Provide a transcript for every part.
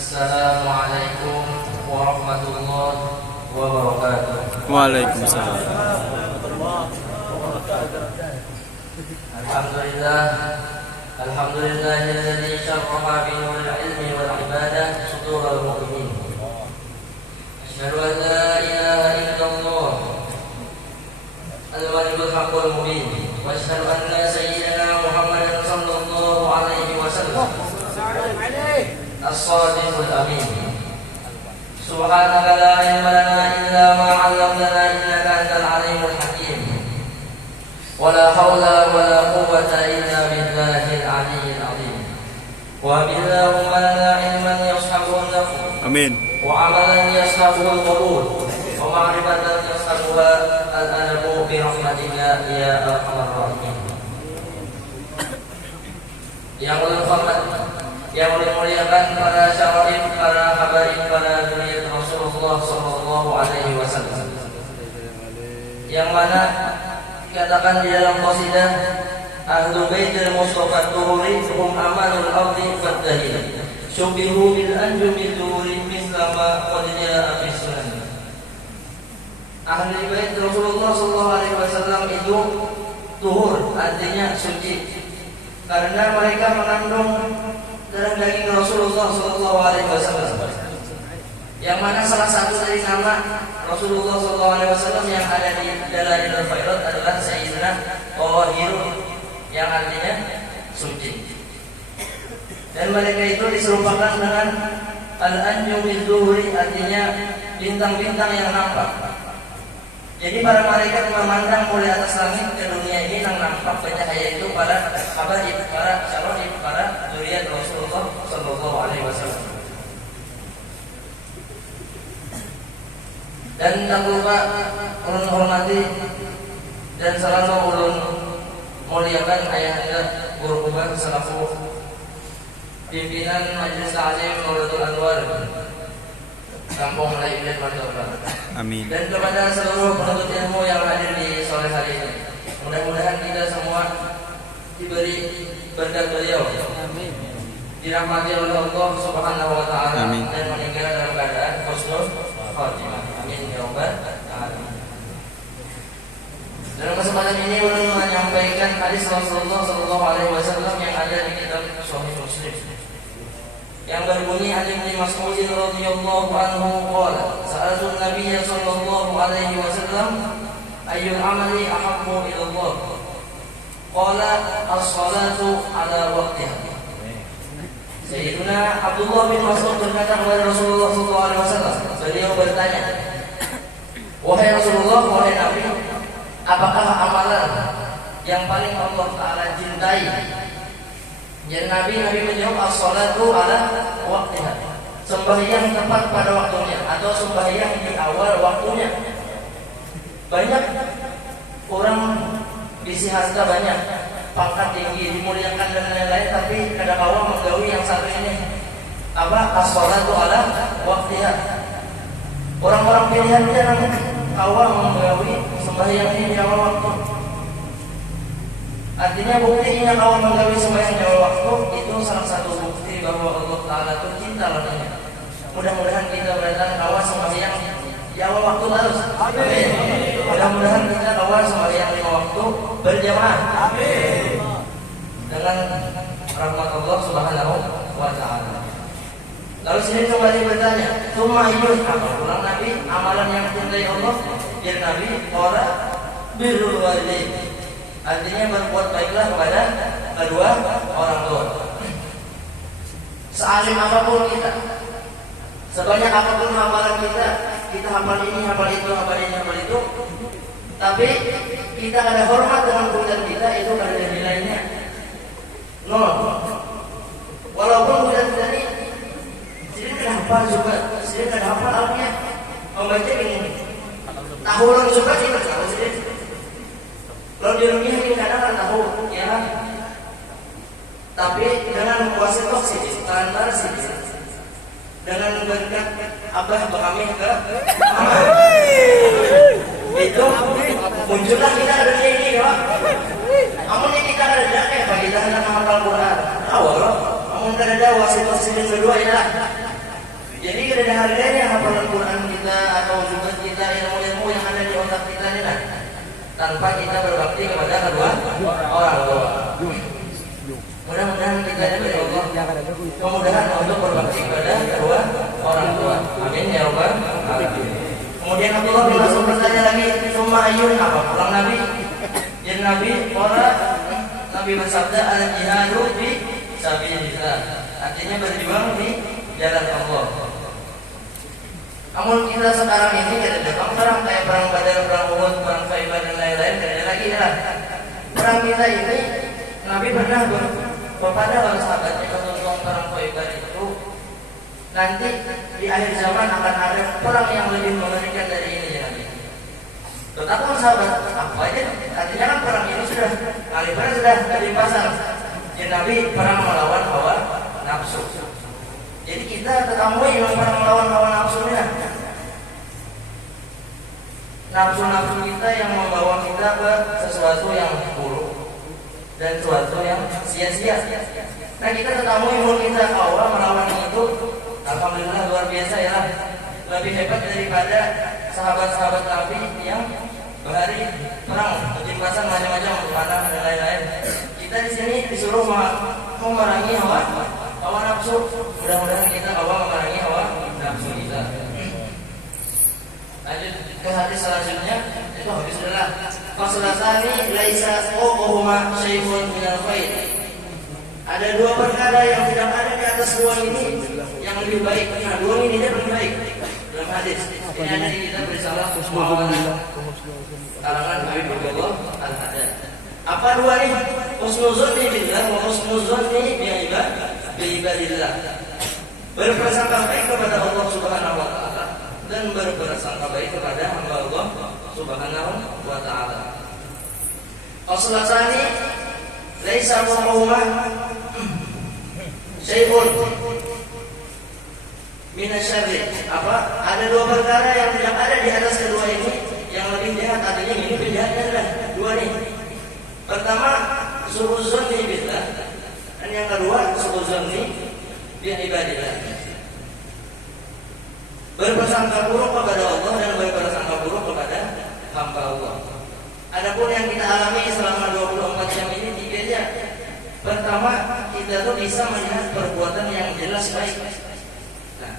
Assalamualaikum warahmatullahi wabarakatuh. Waalaikumsalam. Alhamdulillah, alhamdulillahilladzi syarraha bi nuril ilmi wal ibadah sudurul mu'minin. Asyhadu an la ilaha illallah al-walikul haqqul mubin. Wa asyhadu anna sayyidina Muhammadan sallallahu alaihi wasallam as-sadiqul amin. Subhanaka la ilma lana illa ma 'allamtana innaka antal alimul hakim. Wala haula wala quwwata illa billahil aliyyil azim. Wa billahumma lana ilman yashabuhu an-nafs. Amin. Wa 'amalan yashabuhu al-qabul. Wa ma'rifatan yashabuha al-adabu bi rahmatika ya arhamar rahimin. Yang berhormat, yang memuliakan para syarif, para habaib, para zuriyat Rasulullah sallallahu alaihi wasallam. Yang mana dikatakan di dalam qasidah Ahlul Baitil Mustafa Tuhuri hum amanul ardi fadhahil syubihu bil anjumil tuhuri mislama qad jaa fi sunan. Ahlul Bait Rasulullah sallallahu alaihi wasallam itu tuhur, artinya suci, karena mereka mengandung darah daging Rasulullah sallallahu alaihi wasallam. Yang mana salah satu dari nama Rasulullah sallallahu alaihi wasallam yang ada di Dalailul Fairat adalah Sayyidina Tahirun, yang artinya suci. Dan mereka itu diserupakan dengan al-anjumil zuhuri, artinya bintang-bintang yang nampak. Jadi para malaikat memandang mulai atas langit ke dunia ini yang nampak bercahaya itu para habaib, para syarif, para zuriyat Rasulullah sallallahu alaihi wasallam. Dan tak lupa ulun hormati dan selalu ulun muliakan ayahanda guru kuban selaku pimpinan Majelis Ta'lim Maulatul Anwar Kampung Melayu dan Mantap. Amin. Dan kepada seluruh penuntut ilmu yang hadir di sore hari ini, mudah-mudahan kita semua diberi berkat beliau, dirahmati oleh Allah Subhanahu wa taala, dan meninggal dalam keadaan husnul khatimah. Amin ya rabbal alamin. Dalam kesempatan ini ulun menyampaikan hadis Rasulullah sallallahu alaihi wasallam yang ada di kitab Sahih Muslim, yang berbunyi an Ibnu Mas'ud radhiyallahu anhu qala sa'altu an-nabiy sallallahu alaihi wasallam ayyul amali ahabbu ila Allah qala as-salatu ala waqtiha. Sayyidina Abdullah bin Mas'ud berkata kepada Rasulullah sallallahu alaihi wasallam, beliau bertanya, wahai Rasulullah, wahai Nabi, apakah amalan yang paling Allah Ta'ala cintai? Dan Nabi menjawab as-salatu ala waqtiha, sembahyang tepat pada waktunya atau sembahyang di awal waktunya. Banyak orang bisi harta, banyak pangkat tinggi, dimuliakan dan lain-lain, tapi kadang awam menggawi yang satu ini apa? As-salatu ala waqtiha. Orang-orang pilihan dia namun awam menggawi sembahyang ini di awal waktu. Artinya buktinya kalau menggawi sembahyang di awal waktu itu salah satu bukti bahwa Allah Ta'ala itu cinta padanya. Mudah-mudahan kita berdatang awal sembahyang di awal waktu terus. Amin. Mudah-mudahan kita awal sembahyang di waktu berjamaah. Amin. Dengan rahmat Allah Subhanahu wa taala. Lalu sini kembali bertanya, "Tumayyun apa ulang Nabi amalan yang dicintai Allah?" Ya Nabi, "Ora birrul walidain." Artinya berbuat baiklah kepada kedua orang tua. Sealim apapun kita, sebanyak apapun hafalan kita, kita hafal ini, hafal itu, hafal ini, hafal itu, tapi kita ada hormat dengan budak kita, itu ada nilainya nol. Walaupun budak kita ini sedikit tidak hafal juga, sedikit tidak hafal artinya membaca ini, tahu orang juga sih tahu sedikit. Kalau di dunia ini kadang tahu, ya kan? Tapi dengan puasa toksik, tanpa sedikit, dengan berkat abah kami ke mama, itu muncullah kita ada dunia ini, ya. Namun kita ada kayak bagi kita hendak menghafal Quran, awal, namun tidak ada wasit kedua ya. Jadi tidak ada harganya hafalan Quran kita atau juga kita ilmu-ilmu yang ada di otak kita ini lah, tanpa kita berbakti kepada kedua orang tua. Mudah-mudahan kita dari Allah kemudahan untuk berbakti kepada kedua orang tua. Amin ya rabbal alamin. Kemudian Abdullah bin Mas'ud bertanya lagi, "Summa ayyun?" Apa pulang Nabi? Jadi Nabi Nabi bersabda, "Al-jihadu fi sabilillah." Artinya berjuang di jalan Allah. Namun kita sekarang ini tidak ada perang kayak perang Badar, perang Uhud, perang Khaibar dan lain-lain. Tidak ada lagi lah. Perang kita ini Nabi pernah kepada para sahabatnya tentang perang Khaibar itu, nanti di akhir zaman akan ada perang yang lebih mengerikan dari ini ya Nabi. Tetapi sahabat apa aja? Artinya kan perang ini sudah Khaibar sudah dipasang. Jadi Nabi perang melawan hawa nafsu. Jadi kita ketahui yang perang melawan hawa nafsu ini, nafsu-nafsu kita yang membawa kita ke sesuatu yang buruk dan sesuatu yang sia-sia. Nah kita ketahui ilmu kita awal melawan itu, alhamdulillah luar biasa ya, lebih hebat daripada sahabat-sahabat Nabi yang berhari perang, ketimpasan macam-macam, panah dan lain-lain. Kita di sini disuruh memerangi hawa nafsu. Mudah-mudahan kita memerangi hawa nafsu kita. Lanjut ke hadis selanjutnya, itu hadis adalah fasalatani laisa fawqahuma syai'un minal khair. Ada dua perkara yang tidak ada di atas dua ini yang lebih baik. Nah, dua ini dia lebih baik dalam hadis. Ini ada di kitab risalah karangan Habib Abdullah Al-Haddad. Apa dua ini? Husnuzanni billah wa husnuzanni bi'ibadillah. Berprasangka baik kepada Allah Subhanahu wa taala dan berprasangka baik kepada hamba Allah Subhanahu wa taala. Aslatani laisa fawqahuma syai'un minasyarri. Apa? Ada dua perkara yang tidak ada di atas kedua ini yang lebih jahat. Artinya ini penjahatnya adalah dua nih. Pertama, su'udzanni billah, dan yang kedua su'udzanni bi ibadillah. Berprasangka buruk kepada Allah dan berprasangka buruk kepada hamba Allah. Adapun yang kita alami selama 24 jam ini tiga aja. Pertama, kita tuh bisa melihat perbuatan yang jelas baik. Nah,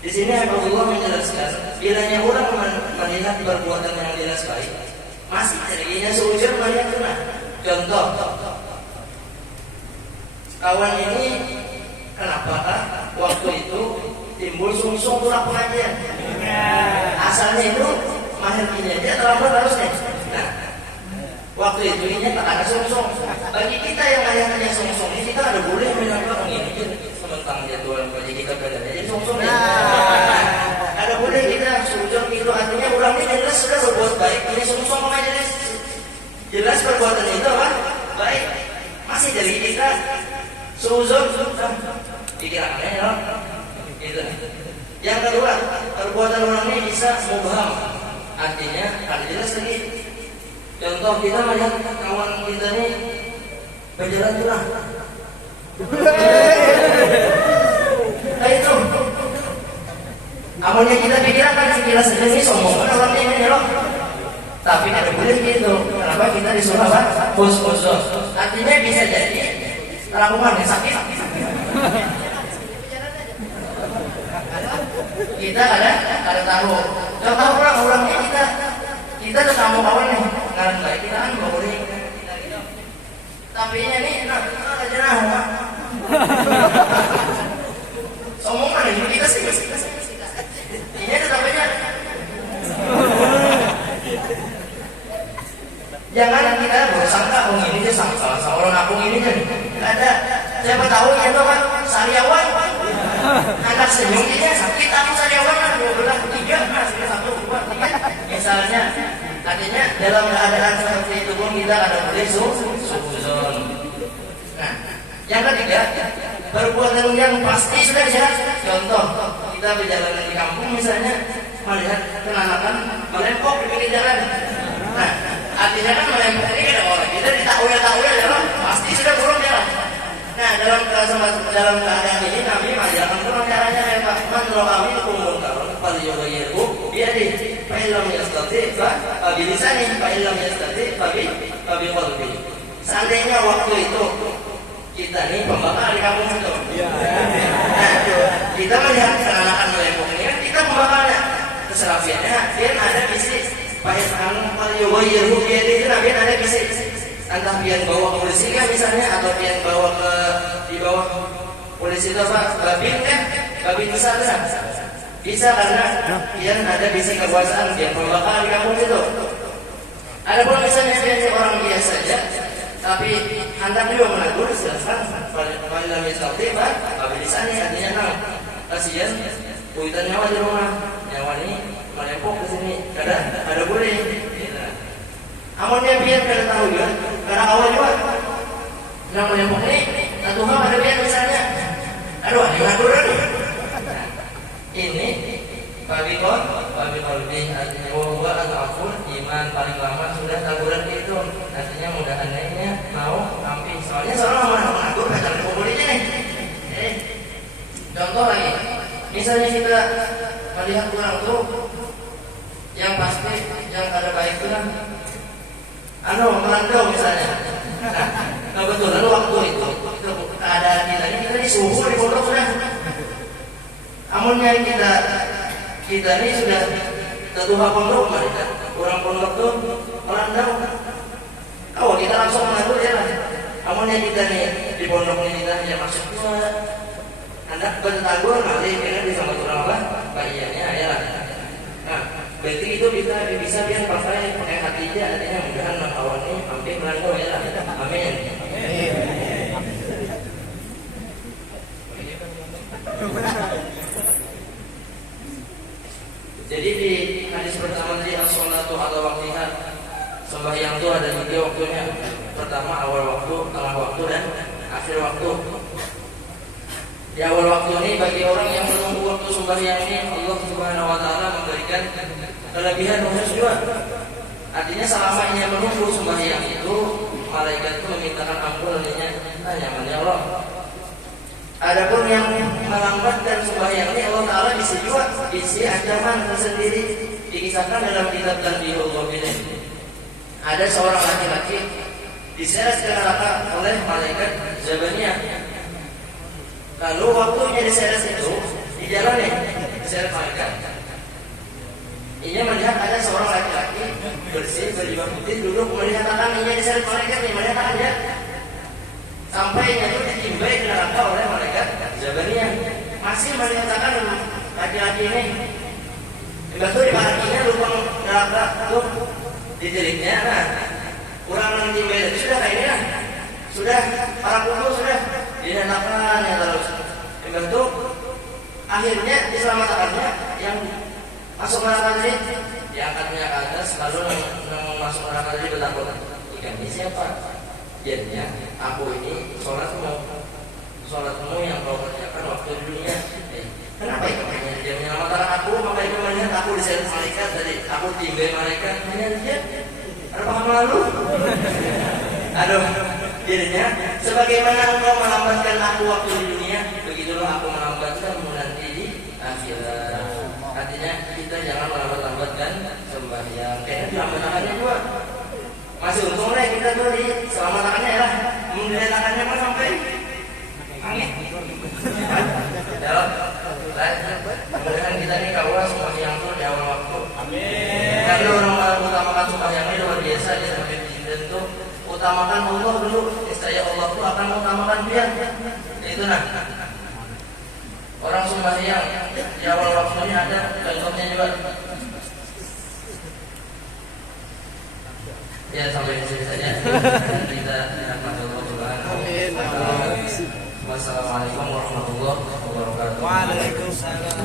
di sini Abdullah menjelaskan, bilanya orang melihat perbuatan yang jelas baik, masih jadinya seujur melihat sunnah. Contoh, kawan ini kenapa waktu itu timbul sungsung tulang pengajian? Asalnya itu mahir ini aja terlambat harus nih. Nah, waktu itu ini tak ada sungsung. Bagi kita yang ayahnya sungsung ini, kita ada boleh menambah ini sementang jadwal bagi kita beda jadi sungsung ya. Ada boleh kita sujud itu, artinya ulang ini jelas sudah berbuat baik, ini sungsung mengajian jelas perbuatan itu apa? Baik. Masih dari kita suzon pikirannya ya. Itu. Yang kedua, perbuatan orang ini bisa mubham. Artinya ada jelas lagi. Contoh kita melihat kawan kita ini berjalan curang. Nah itu. Awalnya kita pikiran sekilas saja ini sombong orang ini loh. Tapi ada boleh gitu. Kenapa kita disuruh apa? Husnuzon. Artinya bisa jadi lakukan yang sakit. Kita ada tahu. Contoh orangnya kita ketemu kawan nih, ngaran baik kita kan nggak boleh. Tapi ini ada jenah. Sombongan ini kita sih. Ini tetap aja. Jangan kita bersangka ini dia salah orang aku ini kan ada siapa tahu itu kan sariawan anak senyum dia sakit aku sariawan kan 12 3 masih 1 2 3 misalnya. Artinya dalam keadaan seperti itu pun kita ada boleh suzon. Nah, yang ketiga, perbuatan yang pasti sudah jahat. Contoh, kita berjalan di kampung misalnya melihat kenanakan melempok di pinggir jalan. Nah, artinya kan melempok ini ada orang kita ditakwil ya, pasti sudah buruk jalan. Nah, dalam keadaan ini kami mengajarkan caranya ya Pak. man ra'a minkum munkaran falyughayyirhu bi yadihi fa illam yastati' fa bi lisanihi fa illam yastati' fa bi qalbihi. Seandainya waktu itu kita nih pembakar di kampung itu. Nah, kita melihat kenalan melempok ini kan kita membakarnya. Keserapiannya biar ada bisi pahit falyughayyirhu bi yadihi, biar ada bisi. Entah pian bawa ke polisi kan misalnya, atau pian bawa ke di bawah polisi itu apa? Babin kan? Babin besar kan? Bisa karena pian ada bisi kekuasaan, pian pembakar di kampung itu. Ada pun misalnya pian orang biasa saja, tapi hendak juga menegur, silahkan. Kalau misalnya tiba, babin di sana artinya nang kasihan, kuitan nyawa di rumah, nyawa ini melempok ke sini, ada boleh. Amunnya biar kada tahu juga, karena awal juga yang melempok ini, satu hal ada biar misalnya, aduh ini aturan ini, babi kolbi artinya wahwa atau afun iman paling lama sudah taburan itu, artinya mudah anehnya mau ampi, soalnya seorang mengatur pacar kumpulnya nih. Contoh lagi, misalnya kita melihat orang itu, yang pasti yang ada baik itu kan. Melandau misalnya. Nah, kebetulan waktu itu keadaan kita ini suhu di pondok sudah. Amunnya kita ini sudah tetuha pondok mereka. Orang pondok tuh melandau. Oh, kita langsung mengatur ya lah. Amunnya kita nih di pondok ini kita ya masuk dua. Anak bertanggul nanti kena bisa mengatur apa? Bayiannya ya lah. Nah, berarti itu bisa biar pakai hatinya, artinya mudahan kawan ini hampir melandau ya lah. Amin. Jadi di hadis pertama tadi as-sholatu ala waqtiha, sembahyang itu ada 3 waktunya. Pertama awal waktu, tengah waktu dan akhir waktu. Di awal waktu ini bagi orang yang menunggu waktu sembahyang ini, Allah Subhanahu wa taala memberikan kelebihan khusus juga. Artinya selama ini menunggu sembahyang itu, malaikat itu memintakan ampun olehnya, nyaman ya Allah. Adapun yang melambatkan sembahyang ini, Allah taala bisa juga isi ancaman tersendiri. Dikisahkan dalam kitab Tanbihul Ghafilin. Ada seorang laki-laki diseret ke neraka oleh malaikat Zabaniyah. Lalu waktunya diseret itu di jalan ya, diseret malaikat. Ia melihat ada seorang laki-laki bersih berjubah putih duduk melihat akan ia diseret malaikat, melihat aja sampai itu ditimbai ke neraka oleh malaikat Zabaniyah. Masih melihat akan laki-laki ini. Lepas itu diparakinya lubang neraka itu ditiriknya. Nah, kurang ditimbai itu sudah kayak ini lah. Sudah para kumpul sudah dihentakkan ya terus. Lepas itu akhirnya diselamatkannya yang masuk neraka tadi, diangkatnya ke atas, lalu yang masuk neraka tadi bertakut, ini siapa? Jadinya aku ini sholatmu yang kau kerjakan waktu di dunia. Kenapa itu? Dia menyelamatkan aku, maka itu melihat aku diseret malaikat tadi, aku timbai malaikat, hanya dia ada paham lalu. Aduh. Jadinya, sebagaimana engkau melambatkan aku waktu di dunia, begitulah aku melambatkanmu nanti di akhirat. Artinya kita jangan melambat-lambatkan sembahyang. Kayaknya dilambatkannya juga. Masih untung lah kita tuh di selamatkannya ya lah. Mendelanakannya mah sampai angin. Dalam, mudah-mudahan kita ini kawal sembahyang tuh di awal waktu. Amin. Karena orang utamakan sembahyangnya luar biasa ya sampai tentu. Utamakan Allah dulu, niscaya Allah itu akan mengutamakan dia. Itu nah. Orang sembahyang di awal waktunya ada contohnya juga. Ya sampai di sini saja. Kita rahmatullah subhanahu wa ta'ala. Wassalamualaikum warahmatullahi wabarakatuh. Waalaikumsalam.